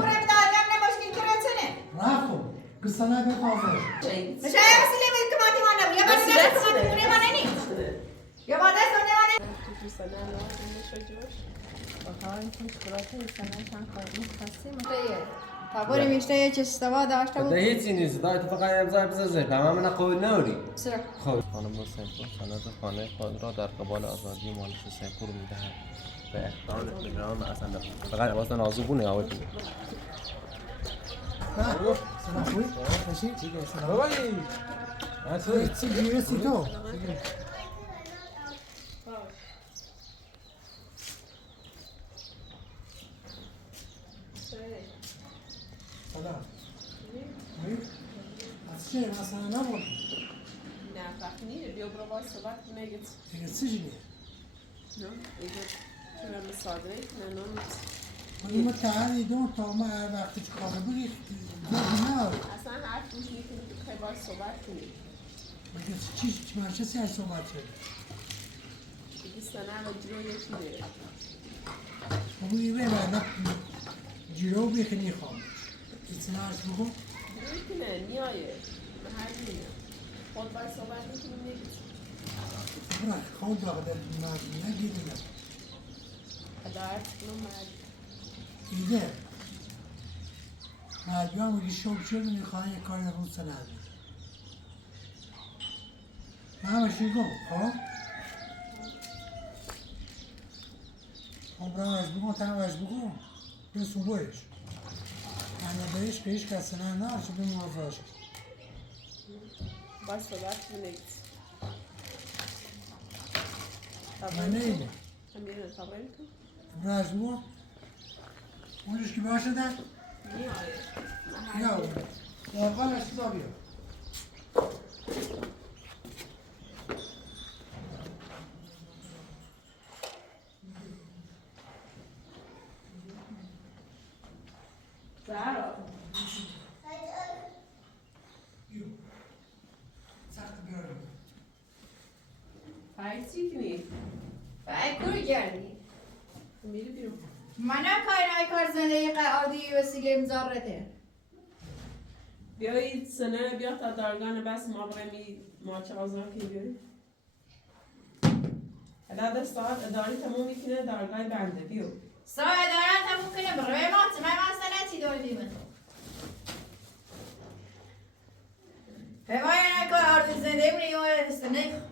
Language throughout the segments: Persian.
برای دادم نماشکین کرده رافو قصه نبی تازه مش وسیله به توماتی ما نبود یا بعد از توماتی مونه ما نی یا بعد از اون ما نی تو سنه لازم میشه جوش بخواه این مشکلات سنه چند خواهی مخصیم تابوری میشته یه چه استوا داشته بود ده هیچی نیست دای تو فقط امضا بزنید همه من قول نوری چرا خانم سیپور سند خانه خود را در قبال آزادی مالش سیپور میدهد به احترام تلگرام اصلا فقط واسه نازوبونه آوت سلام خوبی؟ خوشی؟ سلام بابایی چی گیرسی تو؟ سلام از چه؟ مثلا نبود نه وقت نیه بیا برو باید صحبت نگید دیگه چی جنیه؟ نه ایگه چون مصادره کنه من متعالی دون تا ما وقتی که کار بگی نه اصلا حرف گوش میکنی که خیلی باید صحبت کنی مگه چی من چه سر صحبت شد؟ دیگه سنه و جلو یکی ده بگویی ببرد جیرو بخنی خاموش ایسنا عرض بگو؟ میکنه نیایه من هر نیه خود باید صحبت میکنی نگید برای خود داغده نگیدیم ادارت کنم مرد ایده مردی ها میگی شب شد و میخواهن یک کاری رو سنه بید من همش گم خب؟ خب برای از بگو تا هم از بگو بسون بایش انا بهش که هیچ کسی نه چه به موافقش باید صحبت کنی نگید من نیده همینه تابایی کن برای از بگو اونش که باشه در نیایه یا اقال از کتا بیا برا سخت بیارم فایل چی کنی؟ فای کوری کردی میری بیرون منم کار زندگی عادی وسیله مزارته بیایید سنه بیا تا دارگان بس ما برمی ماچه آزار که بیایید عدد ساعت اداری تموم میکنه دارگاه بنده بیو سا ادارت هم ممکنه برای ما مثلا چی داری بیمه همه کار عادی زندگی منی یا استنه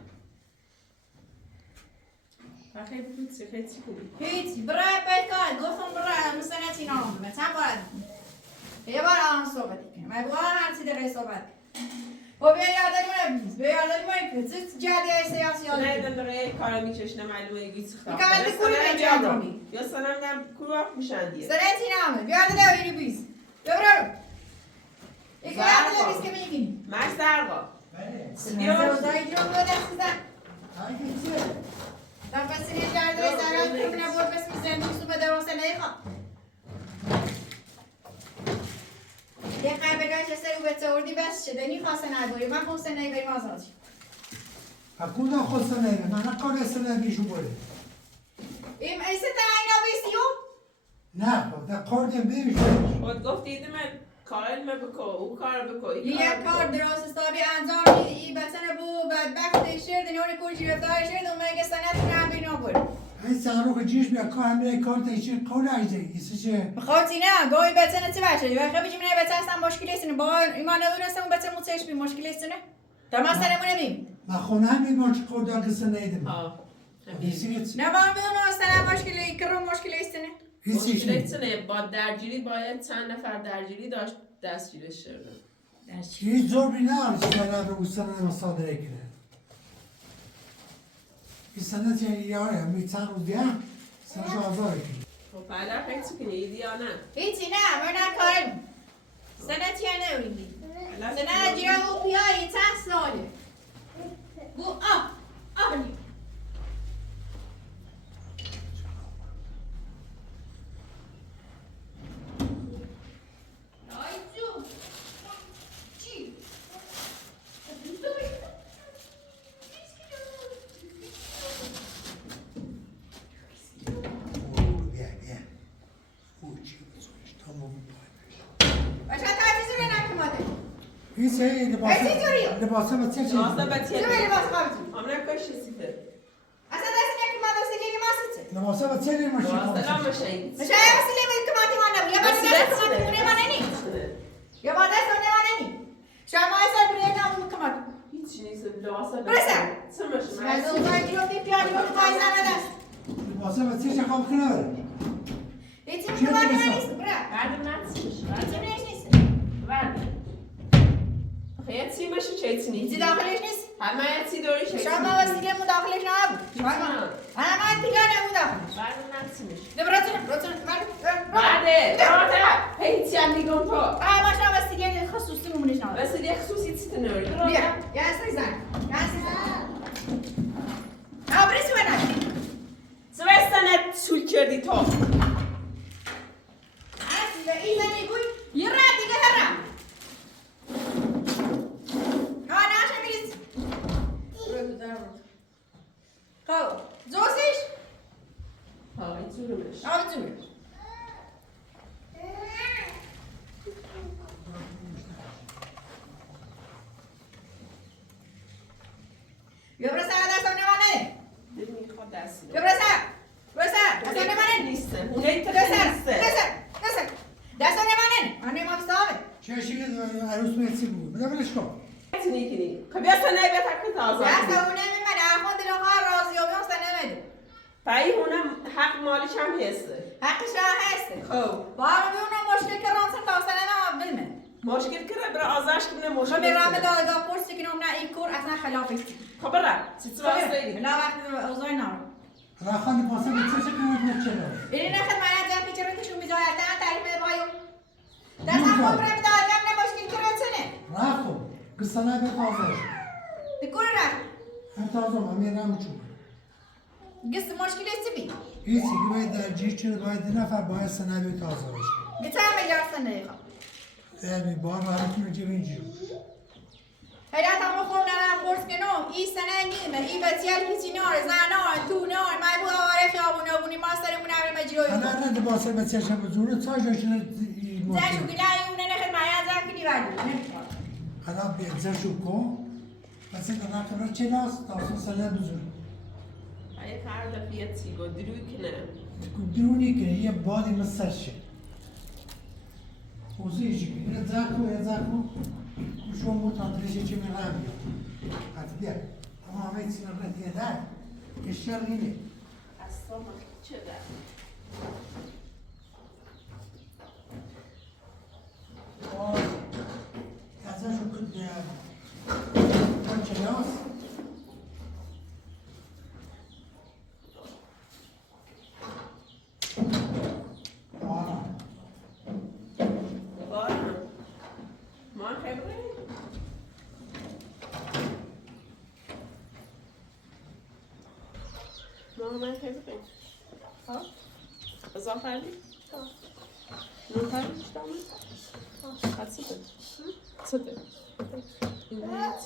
خیلی بود خیلی چی کنی هیچ برای پیکار گفتم برای مثلا چی نام مثلا باید یه بار آن صحبت کنیم من باید هر چی دقیقه صحبت و بیا یادم بیز بیا یادم که چه جدی سیاسی یاد نه دقیقه کار میچشنه معلومه یکی سخت کار دیگه می‌جادمی یا سنم نم کروه میشن دیگه سر چی نامه بیا دادم بیز بیا برو یک یاد بیز که میگیم ماش درگاه بیا زای جون دو دست زن های چه؟ در پس این جرده سرات کنه بود بس میزن دوستو به دراسه نیخواد یه قبلش سر و بتوردی بس شده نیخواسته نگویی من خواسته نگویی مازاد حکومت خواسته نیره من کار استنه بیشو بوده این ایسه تا اینا بیسیو نه خب در کار دیم بیشو خود گفت دیدم کار ما بکو او کار بکو یه کار درست استابی انجام میدی بچنه بو بدبخت شرد نوری کورچی رفتار شرد و مگه سنت نم بینا بود این سهرو که جیش بیا کار همه کار تایشی کار نایده ایسه چه؟ بخاطی نه گوی بچنه چه بچه و خیلی بچه بچه هستن مشکلی است با ایمان ندونستم بچه موتش بی مشکلی است نه تا ما سرمونه بیم من خونه همین ما چه کار دار کسی نیدم نه با هم بدون استن مشکلی کرو مشکلی است نه مشکلی است نه با درگیری باید چند نفر درگیری داشت دستگیرش شده هیچ زور بی نه چه دارم رو استنه مصادره کنه این سنه چه یاره همی چند روز بیا سنش آزاره کنه خب بعدا فکر چی کنی ایدی یا نه هیچی نه من نکارم سنه چیه نوریدی سنه جیرا و پیایی چند ساله بو آنی باشه تا چیزی نکنه. این سه لباسا با چه چیزی؟ لباس قابلی. Amına kaşısıydı. اصلا دست نکنه واسه که ماسیته. لباسا با چه ماشین Selam کنم؟ meşeyin. میشه واسه که ماتی ما نبود. یا باید دست کماتی ما ننی. یا باید دست ما ننی. شما اصلا برای نامون کمات. Hiç neyse bile varsa ben. Burası. Sırmaşın. از اون جایی که گفتی پیاده رو پایین نداشت. لباسا با چه خواب کنه؟ هیچی می‌کنی نیست. برا. Verdim neredesiniz? هیچی Verdim. نیست. Verdim. Hayat sıymaşı çeytini. هیچی داخلش نیست. Hemen hayat siy doğru çeytini. شما واسه مداخلش نبود. شما انا ما دیگه نمودم. Verdim neredesiniz? براتون Verdim. Hiç yendiğim to. ما شما واسه دیگه خصوصی مونش نبود. Ben size خصوصی titiniyor. بیا یا سیزن یا سیزن آبریش ونه Svestane sul kردی تو. اصلا ایزنی گوی یه را دیگه هرم ها ناشه میریز خب زوسیش Hayır sürmüş. آب زور بیا برسه دست نمانه Dedim yıka dersin. بیا برسه دست نمانه Liste. Bu ne دست نمانه من نمام استعامل چه شکل عروس میسی بود؟ بده بلش کن. Tini kini. Kabya sana eve takı taze. دست اونه من اخوان دلوقا راضی و میام سنمده Payı ona hak maliş hem hesse. حقش را هسته خب. با هم بیونه مشکل که رانسن تا سنمه بلمه مشکل کرده برای آزارش کنه مشکل. شما رام دادگاه پرسی که نمونه این کور اصلا خلاف است خبر را. چیزی واسه لا وقت اوضاع نارو راخان لباسا با چه کنه چرا؟ این نخد من جا که چرا کشون میذاره تا تعریف بایو دست خود برم دادگاه نه مشکل کرد سنه راخو قصه به تازه. دکور را هم تازه همین رام چون. قصد مشکل است بی هیچی که باید در جیش باید نفر باید سنبی تازه باشه. بتاعم میلیارد سنه دیگه یعنی بار براتون جبین جیو. هیچ هم خون نه پرس که نو این سنه نیمه این بسیار هیچی نار زنار تو نار ما بود آواره خیابون آبونی ما سرمون هم مجیوی حالا نه لباسا با چه شب زوره تا جاشونه زشو که نه اونه نخد مایه زن کنی بردی حالا بیزشو کن. مثلا نکنه چه لاست تاسو سنه بزور. Hayır karda fiyatı go drükne. درونی که یه بادی مسرشه. اوزیشی که یه زاکو شو متعددش چه می‌رمی. حتی بیا. اما همه چیز رو دیگه در. یه شر اینه. Aslan çöde. آه. ازشو کد کنچه لاست. Var mı? Var hebre. Normal hebre. Ha? Zaferli? Ha. Zaferli işte mi? Ha. Kaç sıfır? Sıfır. Evet.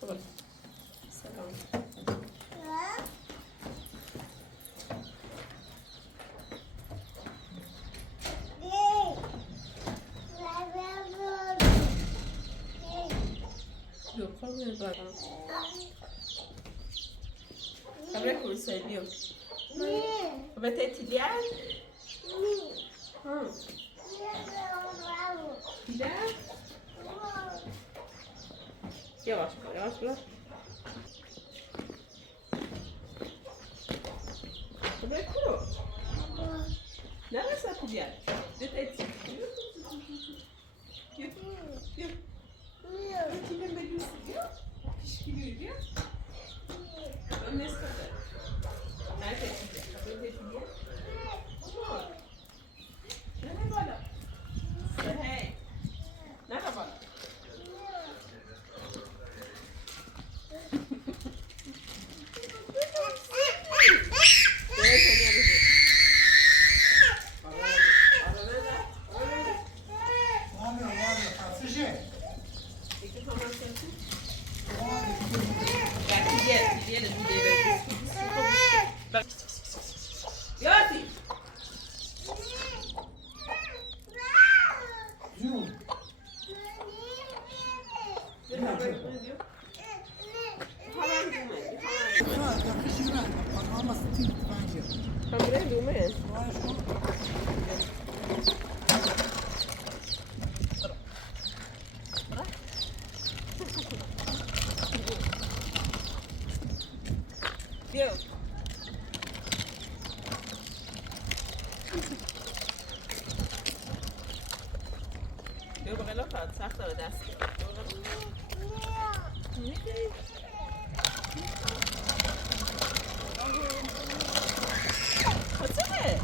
Tamam. Selam. Yok, kalmıyor zaten. Abre kurselio. Vete tidiar? Tidiar? Yavaş bırak. Abre kuru. Neresi tidiar? Vete tidiar. Yok. Rakibim beni ısırıyor. Pişkiliyor diyor. Önüne sıkıldı. Nerede tidiar? Nerede tidiar? Nerede bana? Hey. Nerede bana? Ya بیا بغلا فقط سخت داره دست میگیری؟ خطره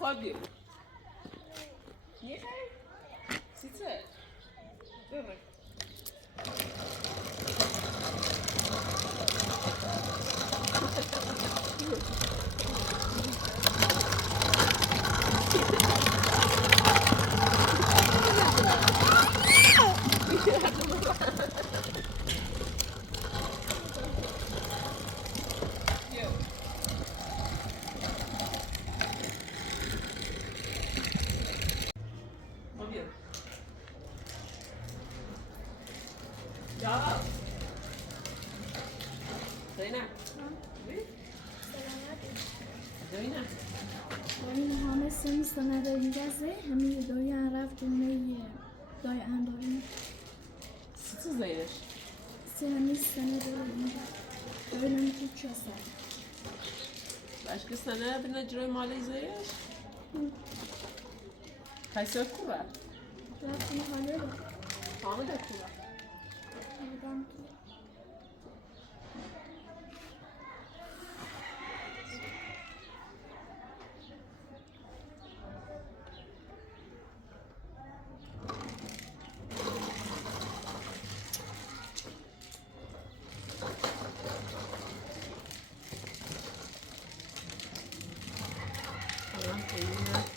خب بیا میخوای؟ سیته ببر Ja. Zeynep. Zeynep. این همه سنی سنده میگذه همین دایی رفت اونه دایی انداری Siz Zeynep. سنی سنده öyle hiç yasak. Başka sene bir necre mali Zeynep. Kayseri kura. Rafını halı Hamı da kura. oradan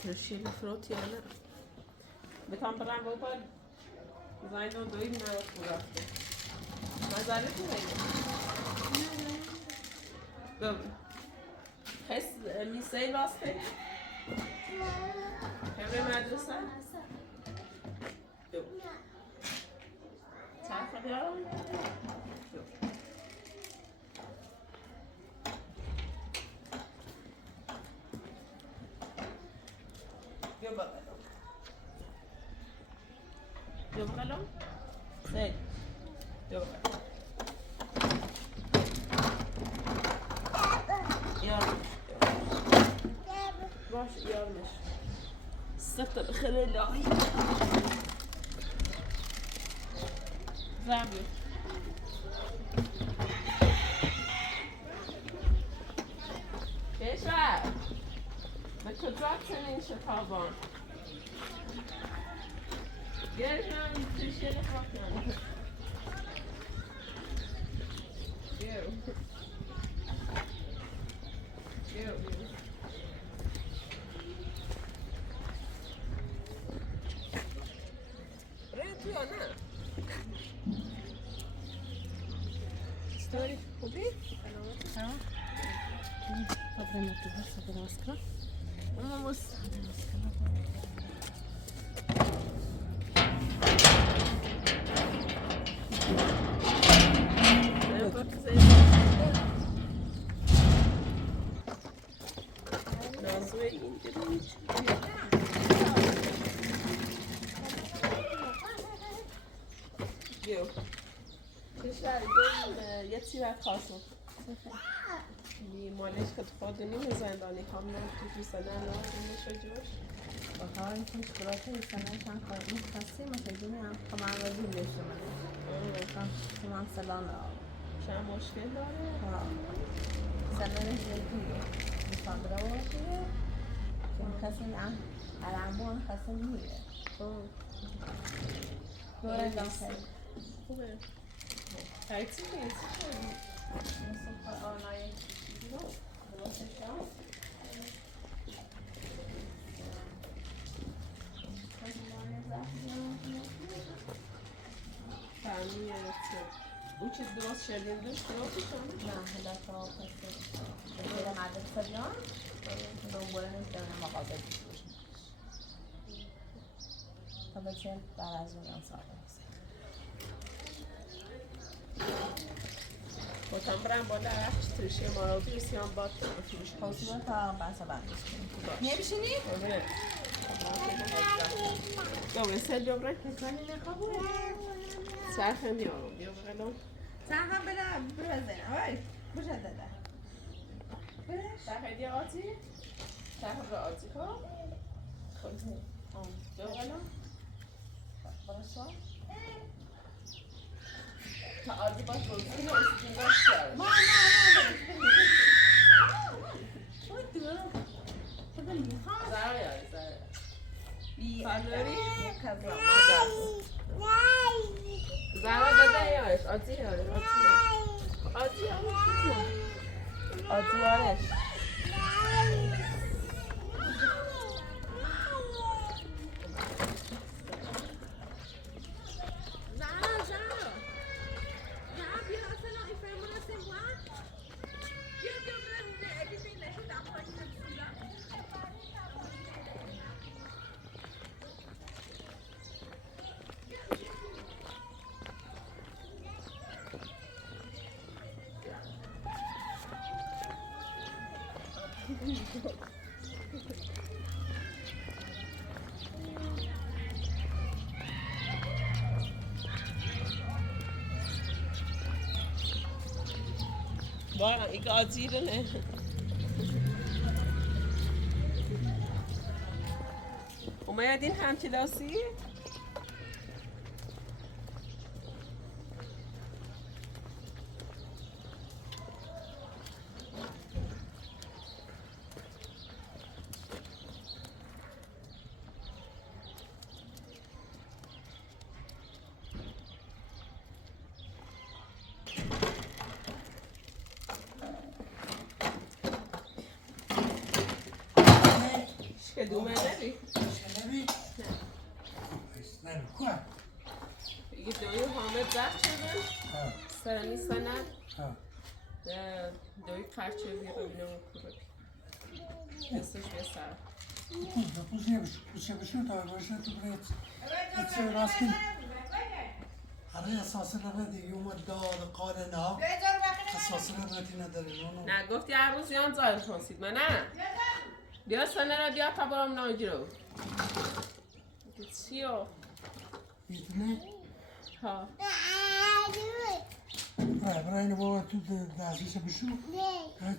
Turşiye frot yani. Betam param baba. Zaten doyum ne var bıraktı. Mazaret mi var? Böyle. Hes misal bastı. Hem medrese. Yok. Sen kadar. Yok. Yok bakalım. Yok bakalım. Sen. Yok bakalım. Yarmış. Baş yarmış. Sıktı bıkırı lahi. Zabiyo. Keşfer. به کجا چنین شتابان گرشم تشکیل خواهیم برای تو یا نه؟ ستوری خوبی؟ ها؟ Подвинути вас, будь ласка. Ось. Nazlı'ya indirmiş. Yok. Kışlar یه تیرک خواستم مالش که تو خود نمیزندانی کاملا تو جوستنه نمیشه شجوش بخواه این مشکلات سنه چند خواهی خسته متجونی هم کمان وزیر بشه من کمان سلام چند مشکل داره؟ سنه نشدیه میخوام برای وقتیه که کسی علمبون خسته میره دوره دام خیلی خوبه تایتی نیست مثل آنای چیزی رو درستش دام فهمیه اون چیز درست شدیم دوست درست شد؟ نه هدف ها پسه بگیر مدرسه بیان دنباله نیست دارم مقابل تا بچه بعد از اون ساده Botam برم بالا رفت ترشی ما رو بیرسیم با فروش توصیبه تا بحثا بندش کنیم نمیشینی؟ دوباره سل جبران کسانی نخوابه سرخ میارم بیا بقیدم سرخم بره زنه وای بشه داده سرخ ایدی آتی؟ سرخ را آتی خواه؟ بیا بقیدم برسا تا آتی باش بزنی استیم باش شد زرا یاری زرا کالوری زرا داده یارش آتی یارش آتی یارش Bara, ik آتی رو نه اومدین هم کلاسی؟ که دومه نبی؟ نبی؟ نبی که؟ یه دوی حامد زخت شده سرمی سند دوی قرچه رو بینم کرد دستش به سر پوشه بشون تا باشه تو برید ایچه راست کن هره اساس نبودی یوم داد قاره نه اساس نبودی نداری نه گفتی هر روز یان زایر خونسید من نه بیا سنه را بیا تا برام ناگیرو چیو؟ میتونه؟ ها برای اینو بابا تو دستیش بشو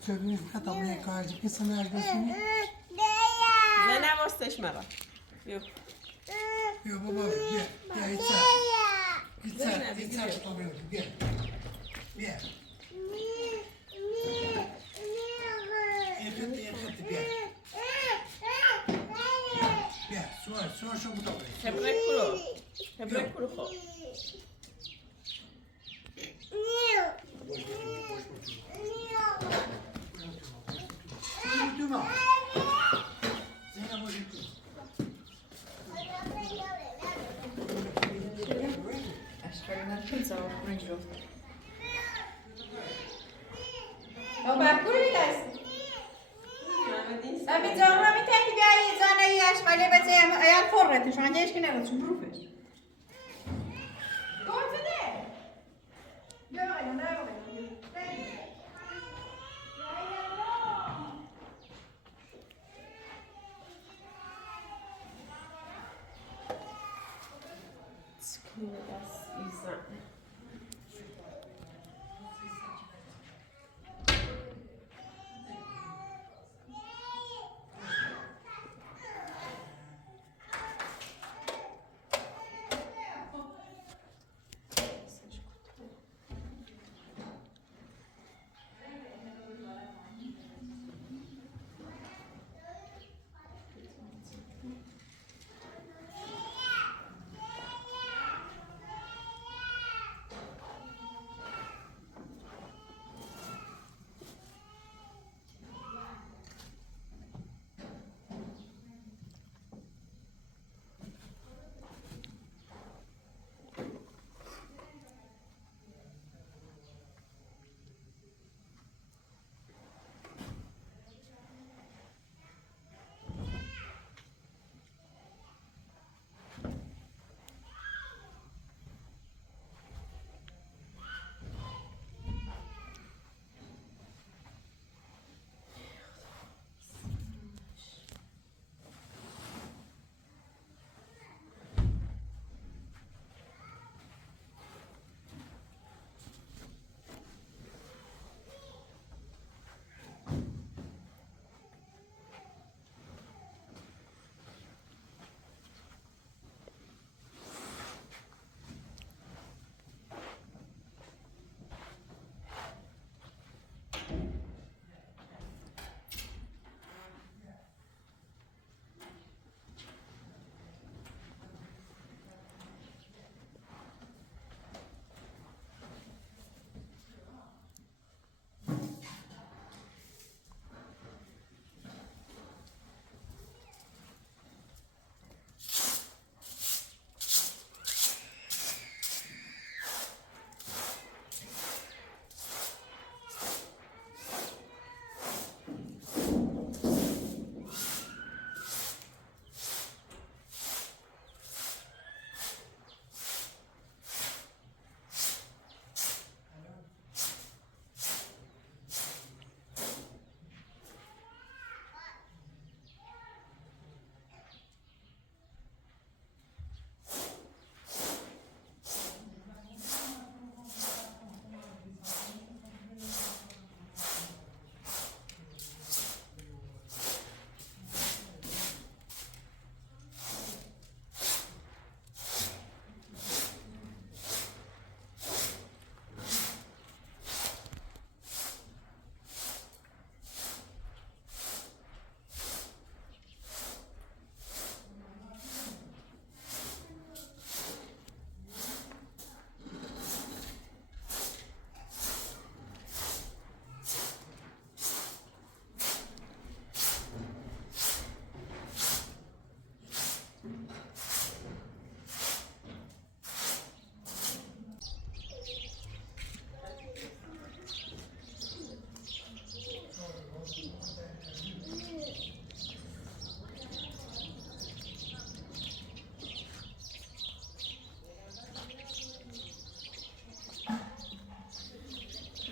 چه روز حتی میه کارجی که سنه اش بسونی زنه وستش مرا بیا بیا بابا بیا ایچه تو بیا بیا خط بیا سوار شو بودو هبرک کرو خواه بابا کوری دست Abi canım bir tane bir zane yaş mali becem ayar forreti şu an yaşkine var şu brufe. Doğru ne? Gel ayağına ne var?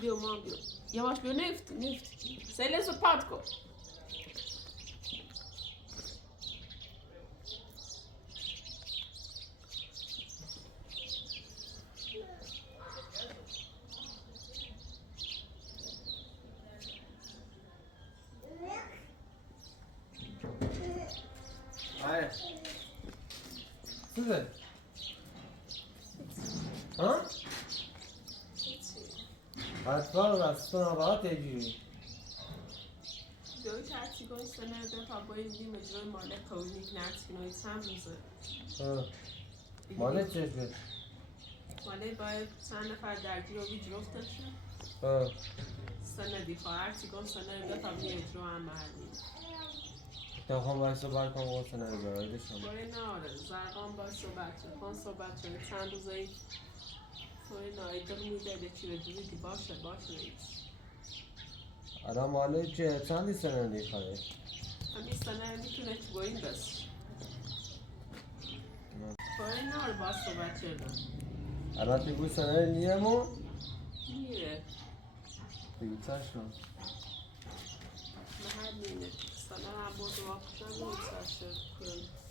بیو ما بیو یواش بیو نفت سیلنس رو پات کن Hayır. Size. Ha? Hatta rastına rahat ediyor. جایی که هرچی گاهی سنه دفعه باید دیم اجرای مالک قوینیک نرسکنایی چند روزه ها. ماله چه شد؟ مالک باید چند نفر درگیر رو جفتش ها. سنه دیخوا هرچی گاهی سنه دفعه می اجرا هم محلی تا خواهم باید صحبت کنم با سنه رو برای داشتم. باید ناره زرگان باید صحبت شد کن صحبت شد چند روزه توی نایدر میده به چی به دوری دی باشه ایچ الان ماله چندی سنه دیخواهی؟ همین سنه میتونه چی با این بس باید ناره باید صحبت شدن الان تیگوی سنه نیمو؟ میره تیگوی چشم محلینه سنه هم بود واقعا نیست شد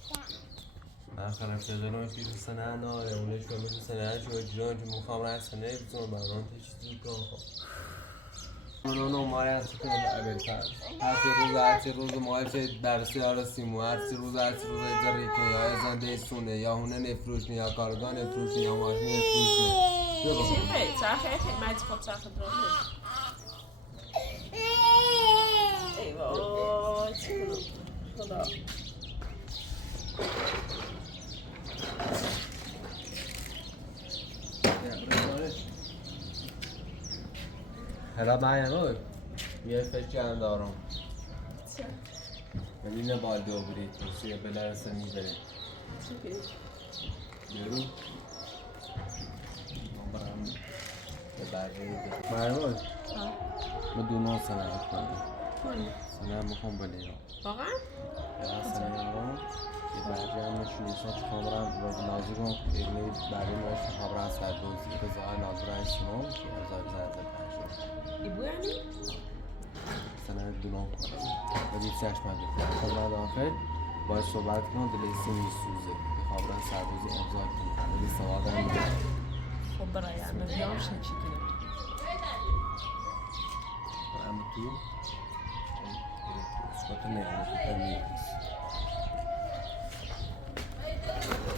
آخر هفته دارم که سنه ناره اونش که میشه سنه چه اجران که میخوام رای سنه بزنم برنامه چیزی کنم اونو مایه هستی کنم اولتر هرچی روز مایه چه درسی آرسیم و هرچی روز اجاری کنی یا زنده سونه یا هونه نفروشنی یا کارگاه نفروشنی یا ماشین نفروشنی چه مجی خب چه درامه ای وای چه کنم خدا هلا معیم یه فکر دارم چه؟ مدینه باید دو برید توصیه بلرسه میبرید چه کنی؟ برو من برم به بقیه معیم ما دونان سنه کنیم سنه میخوام بلیرم واقعا؟ سنه رو یه برگه هم نشونیسان چه خبرم رو نازی رو ایرنی برگه نوشت خبرم سربازی که زهای نازی رو ایستونم که ازای زنده پرشد ایبو یعنی؟ سنه دونان کنم و دیب سشم بکنم خبرم داخل باید صحبت کنم دلیسی میسوزه که خبرم سربازی امضا کنم ولی سواد هم میدونم خب برای همه بیام شد چی کنم اما تو اسکات نیامه که تمیز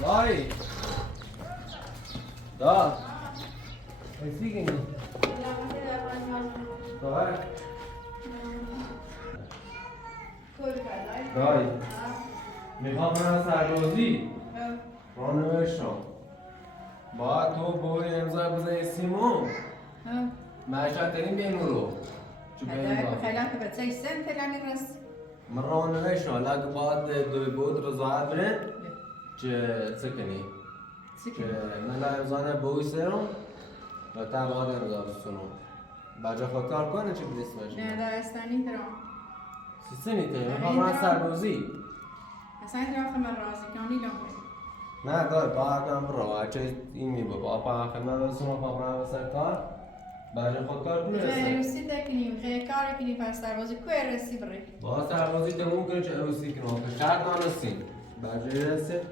دایی دا ایسی کنی دایی دایی میخوام برم سربازی را نوشتم باید تو بوی امضا بزنی سیمون معشت داریم بینو رو چو بینو خیلی که بچه سن تلانی رست من را نوشتم لگه باید دوی بود رضایت برن چه کنی؟ که من امضا بوی سرم و تا باید امضا بسنم بجا خود کار کنه چه بیدیست باشی؟ نه دایستانی ترام سیستمی ته میخوام برم سربازی اصلا ترام خمر رازی کنی لنگوی نه دار باید هم برو چه این میبا با پا خدمت بسنم خواهم برم بسر کار بجا خود کار کنه خیلی رسه روسی تکنیم خیلی کاری کنی پر سربازی کوی رسی بری با سربازی تموم کنه چه روسی کنم که شرط دانستیم بجا رسه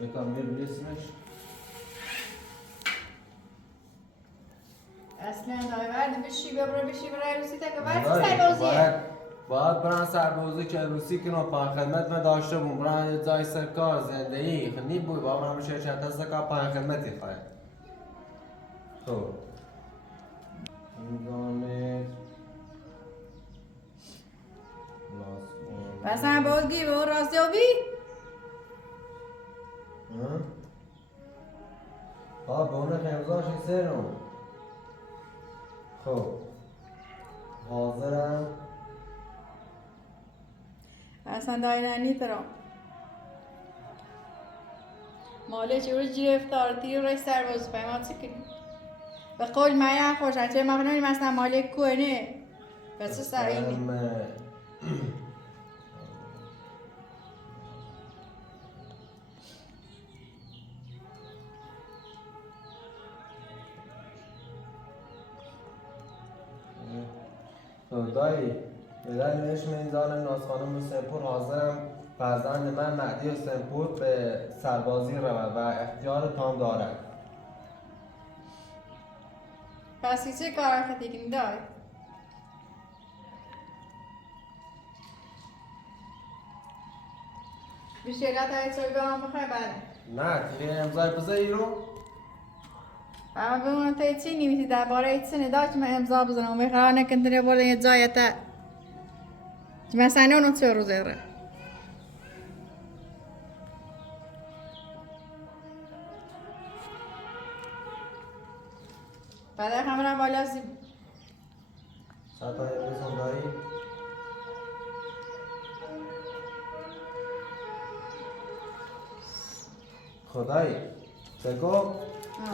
بکن میر بلیسمش اصلا دای ورد بشی برای روسی تکه باید سربازیه باید برن سربازی که روسی کنم پا خدمت من داشته بون برن یه جای سرکار زندگی خیلی بوی با برن بشه چند دست که پا خدمتی خواهد خب میزانید پس هم بازگی به اون راستیابی به اون خیمزاش سرم خب حاضرم اصلا دایرانی ترام ماله چه روز جیر افتارتی رو سرباز پیما چی کنیم به قول مایا خوش اچه مغنونی مثلا مالک کنه بس سعیمی دایی بدن نوشت میزان ناز خانم حسینپور حاضرم فرزند من مهدی حسینپور به سربازی رود و اختیار تام دارد. پس چه کار خطی دای؟ بیشتر تا ایتوی به هم بخواه بله. نه تیغه امضای بزایی رو؟ اما به من تا چی نیمیتی درباره ایتسی نداشت من امضا بزنم و میخواه نکنده برده یه جای تا مثلا اونو چه روزه داره بعد همه را بالا زیم سطای بزن دایی خدایی سگو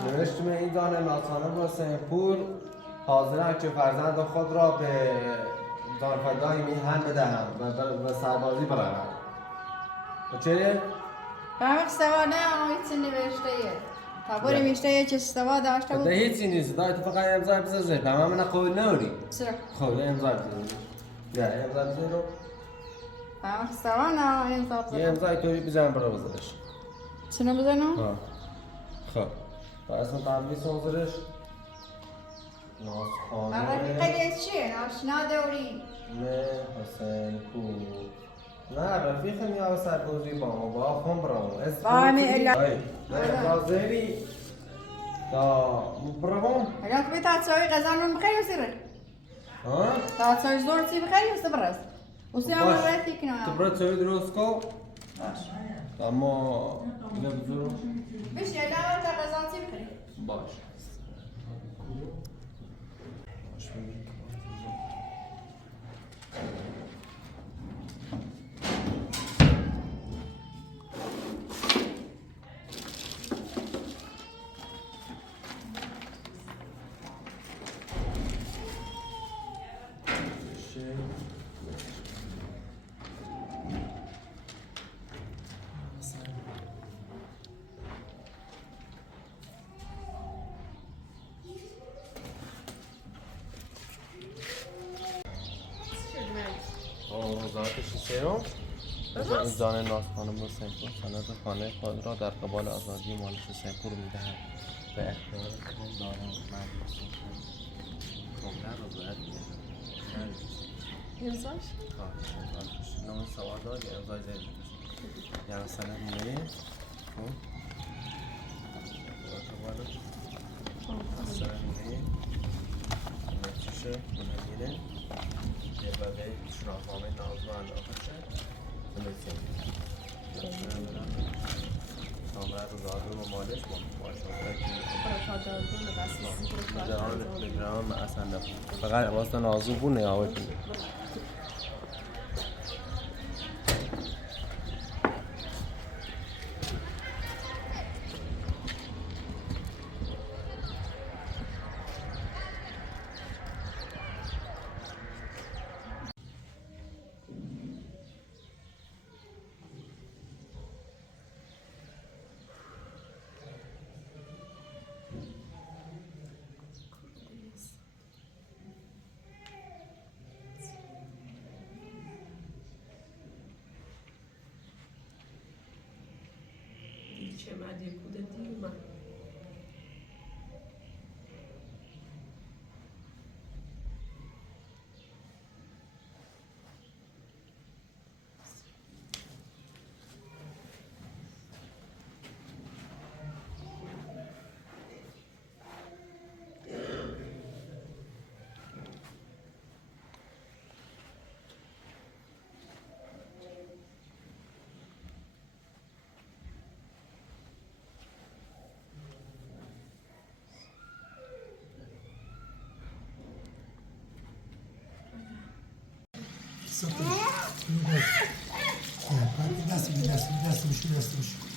نوشت میزان ناز خانم حسینپور حاضرم که فرزند خود را به دارفگاه میهن بدهم و سربازی بروم. چه؟ به همه سوا نه اما ایتسی نوشته یه تا بری میشته یه چه سوا داشته بود ده هیچی نیست دایی تو فقط امضای بزن به همه من قول نوری چرا؟ خب امضای بزن یا امضای بزن رو به همه سوا نه امضا یه بزنم امضای توی بزن برو بزنش چنو بزنم؟ خب با اسم قبلی سنزرش ناز خانم رفیقه چیه؟ آشنا دوری نه حسین پور نه رفیق میاد سربازی با ما با خون برام همه الا نه رازری تا برام اگر که تا چای غذا بخیر وسیره ها تا چای زور چی بخیر وسته برس وسی هم رفیق کنه تو برای چای درست کو اما اینه بزرگ بشه الا تا غذا چی بخیر باش وزارت شیشم میزان ناز خانم حسینپور سند خانه خود را در قبال آزادی مالک حسینپور میدهد به اختیار خود دارم من جمله رو باید امضاش؟ نام سوال دار یا امضای زیر یعنی سند میگه سند میگه چیشه میگه یه بقیه شناخنامه ناز و علاقه شد نامه رو زادون و مالش با جهان تلگرام اصلا نبود فقط واسه نازو بود نیاوه کنید چه مدی بوده دیر من دست بشو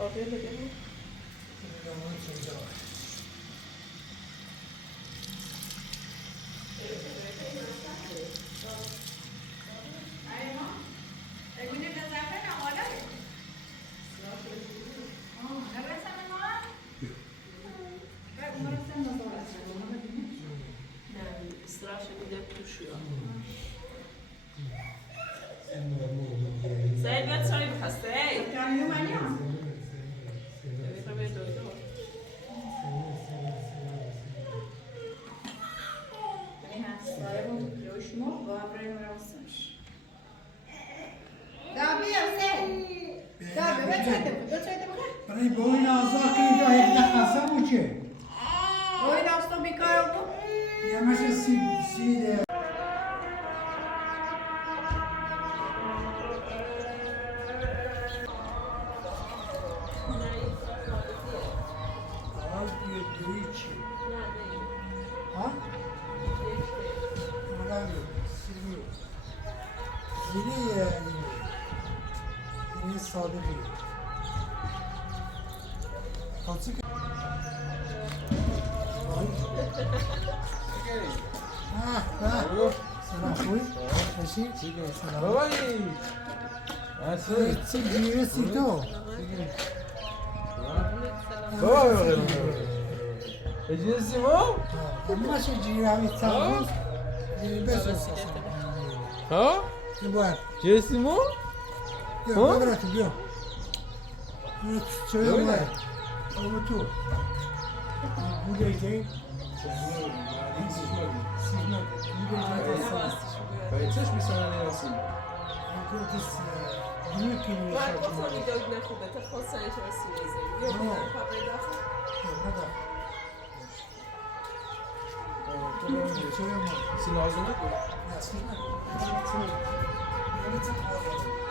آبی بگم Strašně jde tušu. Zajd věc, co jim chastej. برای بوین آزا کنی دا یک دقیقه بوچه یه مشه سیده آواز دوی چی؟ ها؟ مرامی سیری اینه ساده بود خالصی که سلام خوبی؟ باشی؟ سلام بابایی چی گیره سی تو؟ بابایی اجازیمو؟ اما چه گیره همی تاوز گیره بسوز ها؟ یه باید جسیمو؟ بیا براتو بیا چه باید اما تو بوده ایده سیزمه بوده ایده بایدش میسانه نیرسیم büyük gibi bir باید şarkı. گفتم این داگ نخوبه تا خواست سنش رسی میزه بیا Tamam. بیدن پاپای داخل Burada. Söyleme. سین آزونه؟ Nasıl? Evet. Evet.